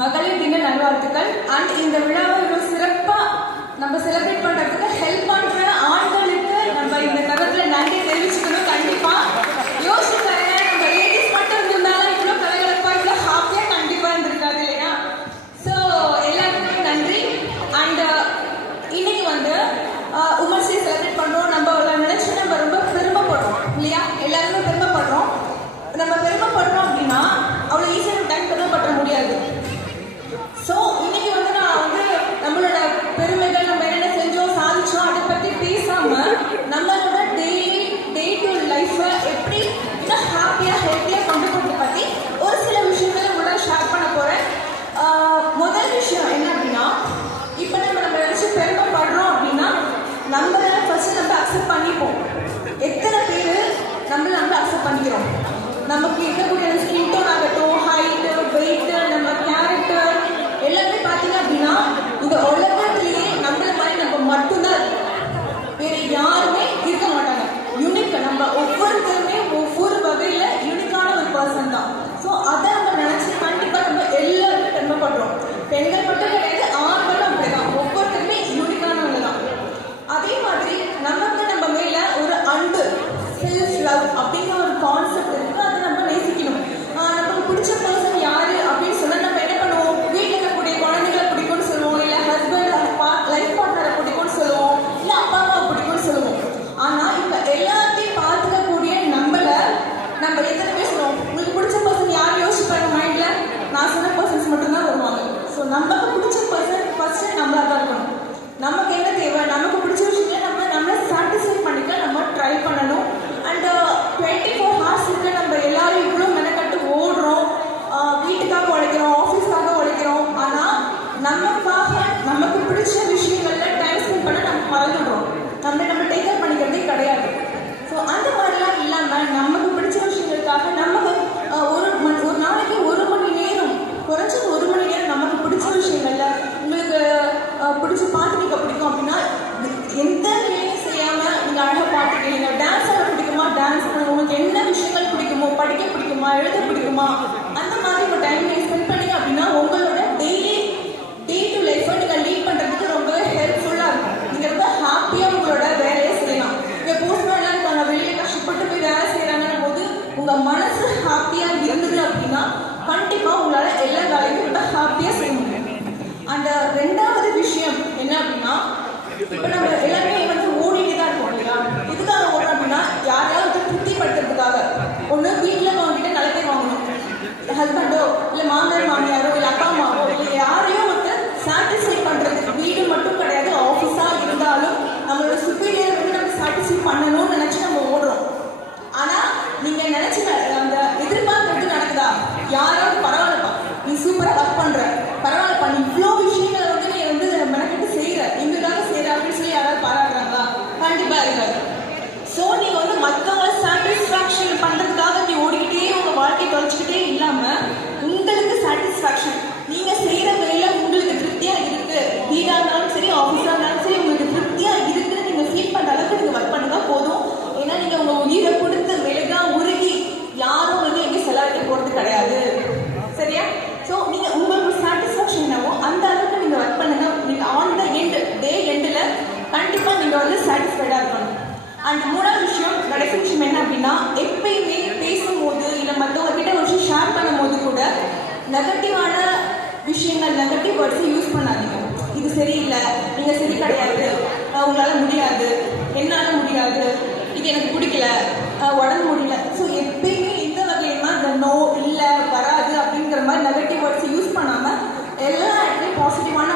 மகளிர் தின நல்வாழ்த்துக்கள். அண்ட் இந்த விழாவை இவ்வளவு சிறப்பா நம்ம செலிப்ரேட் பண்றதுக்கு ஹெல்ப் பண்ற ஆண்களுக்கு நம்ம இந்த தரத்துல நன்றி தெரிவிச்சுக்கணும். கண்டிப்பா யோசிச்சு பாருங்க, நம்ம லேடிஸ் மட்டும் இருந்தாலும் இவ்வளவு கலகலப்பா இவ்வளவு ஹாப்பியா கண்டிப்பா இருந்திருக்காது இல்லையா? ஸோ எல்லாருக்குமே நன்றி. அண்ட் இன்னைக்கு வந்து உமன்ஸ் டே செலிப்ரேட் பண்றோம். நம்ம நினைச்சு நம்ம ரொம்ப பெருமைப்படுறோம் இல்லையா? எல்லாருமே பெருமைப்படுறோம். நம்ம பெருமைப்படுறோம் அப்படின்னா அவ்வளோ ஈஸியாக டைம் பெருமைப்பட முடியாது. ஸோ இன்னைக்கு வந்து நான் வந்து நம்மளோட பெருமைகள், நம்ம என்னென்ன செஞ்சோம் சாதிச்சோம் அதை பற்றி பேசாம நம்மளோட டே டு லைஃப்பை எப்படி இன்னும் ஹாப்பியாக ஹெல்த்தியாக கொண்டு போகிறத பற்றி ஒரு சில விஷயங்களை உள்ள ஷேர் பண்ண போகிறேன். முதல் விஷயம் என்ன அப்படின்னா, இப்போ நம்ம நினச்சி பெருமைப்படுறோம் அப்படின்னா நம்மளை ஃபர்ஸ்ட் நம்ம அக்செப்ட் பண்ணிப்போம். எத்தனை பேர் நம்ம அக்செப்ட் பண்ணிக்கிறோம்? நமக்கு இருக்கக்கூடிய ஸ்கின் டோன் ஆகட்டும், ஹைட்டு, வெயிட்டு, நம்ம கேரக்டர் எல்லாமே பார்த்தீங்க அப்படின்னா இந்த உலகத்திலேயே நம்மள மாதிரி நம்ம மட்டும்தான், வேற யாருமே இருக்க மாட்டாங்க. யூனிக், நம்ம ஒவ்வொருத்தருமே ஒவ்வொரு வகையில யூனிக்கான ஒரு பர்சன் தான். ஸோ அதை நம்ம நினைச்சு கண்டிப்பா நம்ம எல்லாருமே பெருமைப்படுறோம். பெண்கள் மட்டும் கிடையாது, ஆண்களும் அப்படிதான். ஒவ்வொருத்தருமே யூனிக்கானவங்க தான். அதே மாதிரி நமக்கு நம்ம மேல ஒரு அன்பு, செல்ஃப் லவ் அப்படிங்கிற ஒரு கான்செப்ட் இருக்கு. அதை நம்ம நேசிக்கணும். நமக்கு பிடிச்ச பர்சன் யாரு அப்படின்னு சொன்னா நம்ம என்ன பண்ணுவோம்? வீட்டில் இருக்கக்கூடிய குழந்தைகளை பிடிக்கும்னு சொல்லுவோம், இல்லை ஹஸ்பண்ட் லைஃப் பார்ட்னரை பிடிக்கும்னு சொல்லுவோம், இல்லை அப்பா அம்மா பிடிக்கும்னு சொல்லுவோம். ஆனா இப்ப எல்லாத்தையும் பார்த்துக்கக்கூடிய நம்ம எத்தனை பேர் சொல்லுவோம்? உங்களுக்கு பிடிச்ச பர்சன் யாரும் யோசிப்பாங்க மைண்ட்ல? நான் சொன்ன பர்சன்ஸ் மட்டும்தான் வருவாங்க. ஸோ நமக்கு பிடிச்ச பர்சன் ஃபர்ஸ்ட் நம்மளா தான் இருக்கணும். நமக்கு என்ன தேவை? நமக்கு பிடிச்ச விஷயங்களை நம்மளை சாட்டிஸ்ஃபை பண்ணிக்க நம்ம ட்ரை பண்ணணும். அண்ட் 24 hours இருக்கு. நம்ம எல்லாரும் இவ்வளோ மெனக்கட்டு ஓடுறோம், வீட்டுக்காக உழைக்கிறோம், ஆஃபீஸ்க்காக உழைக்கிறோம். ஆனால் நமக்காக நமக்கு பிடிச்ச விஷயங்கள்ல டைம் ஸ்பெண்ட் பண்ண நம்ம மறந்துடுறோம். நம்ம டேக் கேர் பண்ணிக்கிறதே கிடையாது. ஸோ அந்த மாதிரிலாம் இல்லாமல் நமக்கு பிடிச்ச விஷயங்களுக்காக நமக்கு ஒரு நாளைக்கு 1 மணி நேரம், குறைஞ்சது 1 மணி நேரம் நமக்கு பிடிச்ச விஷயங்கள்ல, உங்களுக்கு பிடிச்ச பாட்டு கேட்க பிடிக்கும் அப்படின்னா எந்த வேலையும் செய்யாம நீங்க அழகா பாட்டு கேளுங்க. டான்ஸ் ஆட பிடிக்குமா, டான்ஸ் பண்ணுங்க. உங்களுக்கு என்ன விஷயங்கள் பிடிக்குமோ, படிக்க பிடிக்குமா, எழுத பிடிக்குமா, அந்த மாதிரி ஒரு டைம் நீங்க ஸ்பெண்ட் பண்ணீங்க அப்படின்னா உங்களோட டே டு லைஃப்பை நீங்க லீட் பண்றதுக்கு ரொம்பவே ஹெல்ப்ஃபுல்லா இருக்கும். நீங்க ரொம்ப ஹாப்பியா உங்களோட வேலையை செய்யலாம். இங்க போஸ்ட்மேன்லாம் இருக்காங்க, வெளியே கஷ்டப்பட்டு போய் வேலை செய்யறாங்கன்னு போது உங்க மனசு ஹாப்பியா இருந்தது அப்படின்னா கண்டிப்பா உங்களால எல்லா வேலையும் ரொம்ப ஹாப்பியா செய்ய முடியும். அந்த ரெண்டாவது விஷயம் என்ன அப்படின்னா, இப்ப நம்ம எல்லாருமே வந்து ஓடிட்டு தான் இருக்கோம் இல்லையா? இதுக்காக ஓடுறோம் அப்படின்னா யாரையாவது திருப்திப்படுத்துறதுக்காக. ஒண்ணு வீட்டுல வாங்கிட்டு நிலத்தை வாங்கணும், ஹஸ்பண்டோ இல்ல மாமனார் மாமியாரோ இல்ல அப்பா அம்மாவோ இல்ல யாரையோ வந்து சாட்டிஸ்ஃபை பண்றதுக்கு. வீடு மட்டும் கிடையாது, ஆஃபீஸா இருந்தாலும் நம்மளோட சுப்பீரியர் வந்து நம்ம சாட்டிஸ்ஃபை பண்ணணும்னு நினைச்சு நம்ம ஓடுறோம். ஆனா நீங்க நினைச்சு அந்த எதிர்பார்க்கறது நடக்குதா? யாராவது பரவாயில்லப்பா, நீ சூப்பரா ஒர்க் பண்ற, பரவாயில்லப்பா, நீ இவ்வளோ விஷயங்களை வந்து நீ வந்து மெனக்கெட்டு செய்யற, எங்களுக்காக செய்யற அப்படின்னு சொல்லி யாராவது பாராட்டுறாங்களா? கண்டிப்பா இருக்காது. ஸோ நீங்க வந்து மற்றவங்களை சாட்டிஸ்ஃபேக்ஷன் பண்றதுக்காக நீ ஓடிக்கிட்டே உங்க வாழ்க்கையை தொலைச்சிக்கிட்டே இல்லாம உங்களுக்கு சாட்டிஸ்ஃபேக்ஷன், நீங்க செய்யற வேலை உங்களுக்கு திருப்தியா இருக்கு, வீடா இருந்தாலும் சரி ஆஃபீஸா இருந்தாலும் சரி உங்களுக்கு திருப்தியா இருக்குன்னு நீங்க ஃபீல் பண்ற அளவுக்கு நீங்க ஒர்க் பண்ணுங்க போதும். ஏன்னா நீங்க உங்க உயிரை கொடுத்து மெழுகா உருகி யாரும் உங்களுக்கு எங்கேயும் செலவழிக்க போறது கிடையாது. சரியா? ஸோ நீங்க உங்களுக்கு சாட்டிஸ்ஃபேக்ஷன் என்னவோ அந்த அளவுக்கு நீங்க ஒர்க் பண்ணுங்க. நீங்க ஆன் த எண்ட் டே எண்டில் கண்டிப்பா நீங்க வந்து சாட்டிஸ்ஃபைடா இருக்கணும். அண்ட் மூணாவது விஷயம், கடைசி விஷயம் என்ன அப்படின்னா, எப்பயுமே பேசும்போது இல்லை மற்றவங்க கிட்ட ஒரு விஷயம் ஷேர் பண்ணும் போது கூட நெகட்டிவான விஷயங்கள், நெகட்டிவ் வேர்ட்ஸை யூஸ் பண்ணாதீங்க. இது சரியில்லை, நீங்க சரி கிடையாது, உங்களால முடியாது, என்னால முடியாது, இது எனக்கு பிடிக்கல, உடம்பு முடியல. ஸோ எப்பயுமே இந்த வகையிலுமா இந்த நோ, இல்லை, வராது அப்படிங்கிற மாதிரி நெகட்டிவ் வேர்ட்ஸ் யூஸ் பண்ணாம எல்லா இடத்துலையும் பாசிட்டிவான